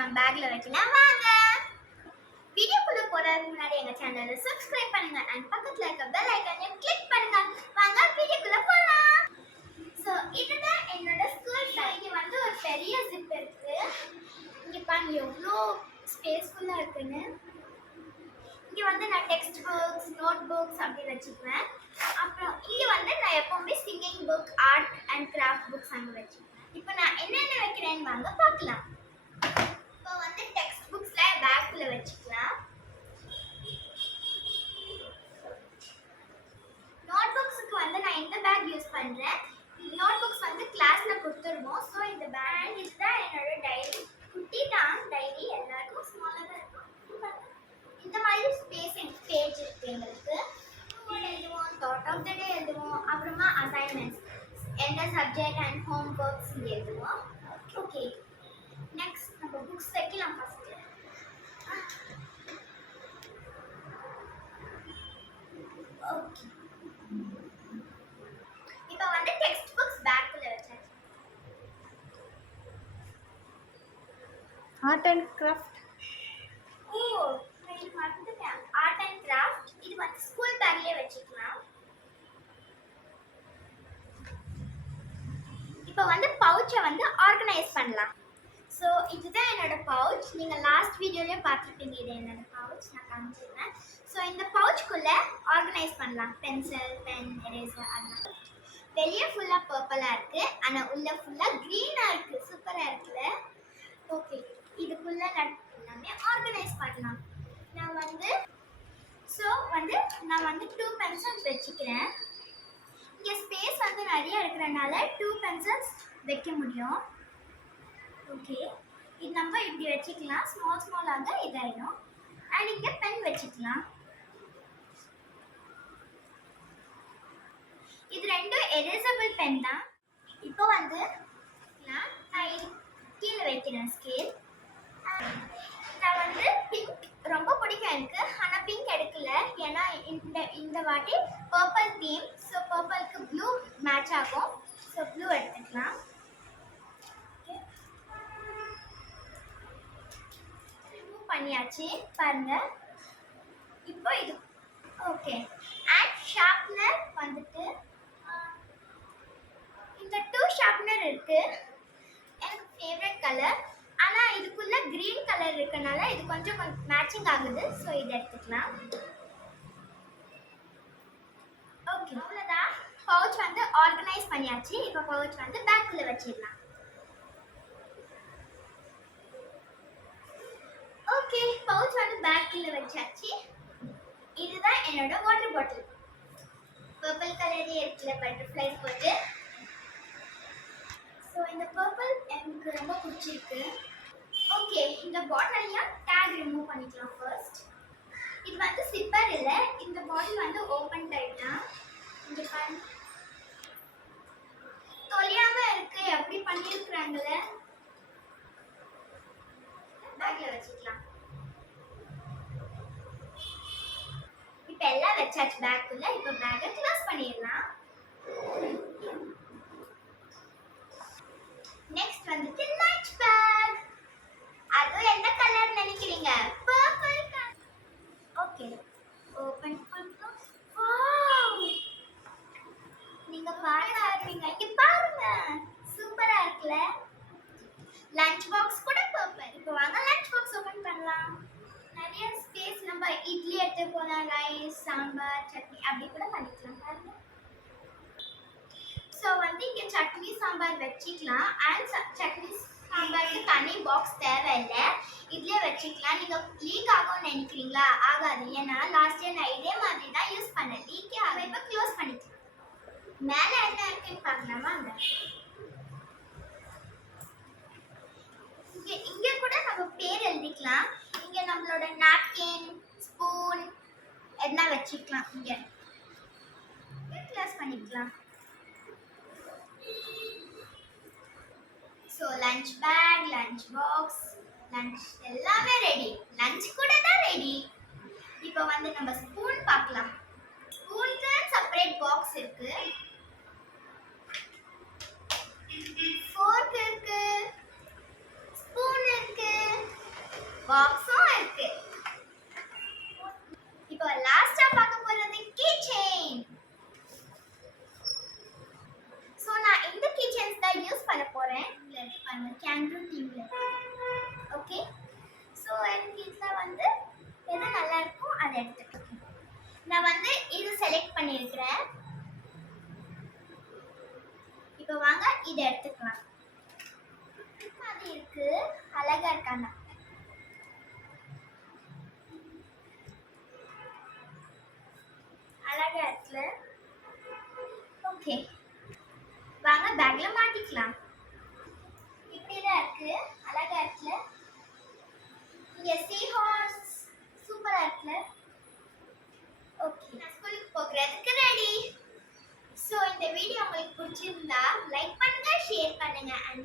நான் பேக்ல வைக்கலாம் வாங்க. வீடியோக்குள்ள போறதுக்கு முன்னாடி எங்க சேனலை சப்ஸ்கிரைப் பண்ணுங்க and பக்கத்துல இருக்க பெல் ஐகானை கிளிக் பண்ணுங்க. வாங்க வீடியோக்குள்ள போலாம். சோ இதுதான் என்னோட ஸ்கூல் பேக். இங்க வந்து ஒரு பெரிய ஜிப் இருக்கு. இங்க பாருங்க எவ்வளோ ஸ்பேஸ்ஃபுல்லா இருக்குன்னு. இங்க வந்து நான் டெக்ஸ்ட் புக்ஸ், நோட் புக்ஸ் அப்படி வச்சுக்குவேன். அப்புறம் இங்க வந்து நான் எப்பவுமே singing book, art and craft books அங்க வச்சுக்குவேன். இப்போ நான் என்னென்ன வைக்கிறேன்னு வாங்க பார்க்கலாம். இப்போ வந்து டெக்ஸ்ட் புக்ஸ்ல பேக்ல வச்சுக்கலாம். நோட் புக்ஸ்க்கு வந்து நான் இந்த பேக் யூஸ் பண்றேன். நோட் புக்ஸ் வந்து கிளாஸ்ல கொடுத்துருவோம். ஸோ இந்த பேக் இதுதான் என்னோட டைரி. குட்டி தான் டைரி, எல்லாருக்கும் ஸ்மாலாக தான் இருக்கும். இந்த மாதிரி ஸ்பேஸ் பேஜ் இருக்கு எங்களுக்கு. எழுதுவோம், தாட் ஆஃப் த டே எழுதுவோம், அப்புறமா அசைன்மெண்ட்ஸ், எந்த சப்ஜெக்ட் அண்ட் ஹோம் ஒர்க்ஸ் எழுதுவோம். ஓகே, நெக்ஸ்ட் நம்ம புக்ஸ் வைக்கலாம் ஃபர்ஸ்ட். ஓகே, இப்போ வந்து டெக்ஸ்ட் புக்ஸ் பேக்ல வச்சாச்சு. Art and craft. ஓ நான் மறந்துட்டேன். ஆர்ட் அண்ட் கிராஃப்ட் இது வந்து ஸ்கூல் பேக்லயே வச்சுக்கலாம். இப்போ வந்து பவுச்சை வந்து ஆர்கனைஸ் பண்ணலாம். ஸோ இதுதான் என்னோட பவுச். நீங்கள் லாஸ்ட் வீடியோலேயே பார்த்துருப்பீங்க. இது என்னோட பவுச் நான் காமிச்சிருந்தேன். ஸோ இந்த பவுச்சுக்குள்ளே ஆர்கனைஸ் பண்ணலாம். பென்சில், பென், எரேசர் அதெல்லாம். வெளியே ஃபுல்லாக பர்பிளாக இருக்குது, ஆனால் உள்ளே ஃபுல்லாக க்ரீனாக இருக்குது. சூப்பராக இருக்குல்ல? ஓகே, இதுக்குள்ளே எல்லாமே ஆர்கனைஸ் பண்ணலாம். நான் வந்து நான் வந்து 2 பென்சில்ஸ் வச்சுக்கிறேன். இங்கே ஸ்பேஸ் வந்து நிறைய இருக்கிறனால 2 பென்சில்ஸ் வைக்க முடியும். ஓகே, இது நம்ம இப்படி வச்சுக்கலாம். ஸ்மாலாக இதாயிடும். அண்ட் இங்கே பென் வச்சுக்கலாம். இது ரெண்டும் எரேசபிள் பென் தான். இப்போ வந்து நான் இது கீழே வைக்கிறேன் ஸ்கேல். நான் வந்து பிங்க் ரொம்ப பிடிக்கும் எனக்கு, ஆனால் பிங்க் எடுக்கல. ஏன்னா இந்த வாட்டி பர்பிள் தீம். ஸோ பர்பிளுக்கு ப்ளூ மேட்ச் ஆகும். ஸோ ப்ளூ எடுத்துக்கலாம். ரிமூவ் பண்ணியாச்சு பாருங்க. இப்போ இது ஓகே. அண்ட் ஷார்ப்னர் வந்துட்டு இந்த 2 ஷார்ப்னர் இருக்கு. எனக்கு ஃபேவரட் கலர். ஆனால் இதுக்குள்ள கிரீன் கலர் இருக்கனால இது கொஞ்சம் மேட்சிங் ஆகுது. ஸோ இதை எடுத்துக்கலாம். ஓகே, அவ்வளோதான். பவுச் வந்து ஆர்கனைஸ் பண்ணியாச்சு. இப்போ பவுச் வந்து பேக்குள்ள வச்சிடலாம். ஓகே, பவுச் வந்து பேக்குள்ள வச்சாச்சு. இதுதான் என்னோட வாட்டர் பாட்டில். பர்பிள் கலரே இருக்குல்ல, பட்டர்ஃப்ளைஸ் போட்டு. ஸோ இந்த பர்பிள் எனக்கு ரொம்ப பிடிச்சிருக்கு. ஓகே, இந்த பாட்டிலையும் டேக் ரிமூவ் பண்ணிக்கலாம் ஃபர்ஸ்ட். இது வந்து சிப்பர் இல்லை, இந்த பாட்டில் வந்து ஓப்பன் டைப் தான். இங்கே பாருங்க, தொலையாம இருக்கு. எப்படி பண்ணியிருக்கிறாங்களே. பேக்ல வச்சுக்கலாம். இப்போ எல்லாம் வச்சாச்சு பேக்குள்ள. இப்போ பேக்கை க்ளோஸ் பண்ணிடலாம். நெக்ஸ்ட் வந்துட்டு லஞ்ச் பேக். அது என்ன கலர் நினைக்கிறீங்க? Purple colour. ஓகே, ஓபன் பண்ணோம். வாவ், நீங்க பாருங்க, இங்க பாருங்க, சூப்பரா இருக்குல. லஞ்ச் பாக்ஸ் கூட பர்பிள். இப்போ வாங்க லஞ்ச் பாக்ஸ் ஓபன் பண்ணலாம். நிறைய ஸ்பேஸ். நம்ம இட்லி எடுத்து போலாம், ரைஸ், சாம்பார், சட்னி அப்படி கூட பண்ணிக்கலாம். பாருங்க. ஸோ வந்து இங்கே சட்னி சாம்பார் வச்சுக்கலாம். அண்ட் சட்னி சாம்பாருக்கு தனி பாக்ஸ் தேவையில்லை, இதுலேயே வச்சுக்கலாம். நீங்கள் லீக் ஆகும்னு நினைக்கிறீங்களா? ஆகாது. ஏன்னா லாஸ்ட் இயர் நான் இதே மாதிரி தான் யூஸ் பண்ணேன். லீக்கே ஆகும். இப்போ க்ளோஸ் பண்ணிக்கலாம். மேலே என்ன இருக்குன்னு பார்க்கலாமா? அந்த இங்கே கூட நம்ம பேர் எழுதிக்கலாம். இங்கே நம்மளோட நாப்கின், ஸ்பூன் எதனா வச்சுக்கலாம். இங்கே க்ளோஸ் பண்ணிக்கலாம். So lunch bag, lunch box, lunch எல்லாமே ரெடி. லஞ்ச் கூட தான் ரெடி. இப்போ வந்து நம்ம ஸ்பூன் பார்க்கலாம். ஸ்பூனுக்கு செப்பரேட் பாக்ஸ் இருக்கு. ஃபோர்க் இருக்கு, ஸ்பூன் இருக்கு, இப்போ வாங்க இதை எடுத்துக்கலாம். அது இருக்கு, அழகா இருக்காங்க. அழகா இருக்குல்ல? ஓகே, வாங்க பேக்ல மாட்டிக்கலாம். இப்படிதான் இருக்கு, அழகா இருக்குல்ல? இங்க சீ ஹார்ஸ் சூப்பரா இருக்குல்ல? ஓகே, நான் ஸ்கூலுக்கு போகிறதுக்கு ரெடி. ஸோ இந்த வீடியோ உங்களுக்கு பிடிச்சிருந்தா லைக் பண்ணுங்க, ஷேர் பண்ணுங்க அண்ட்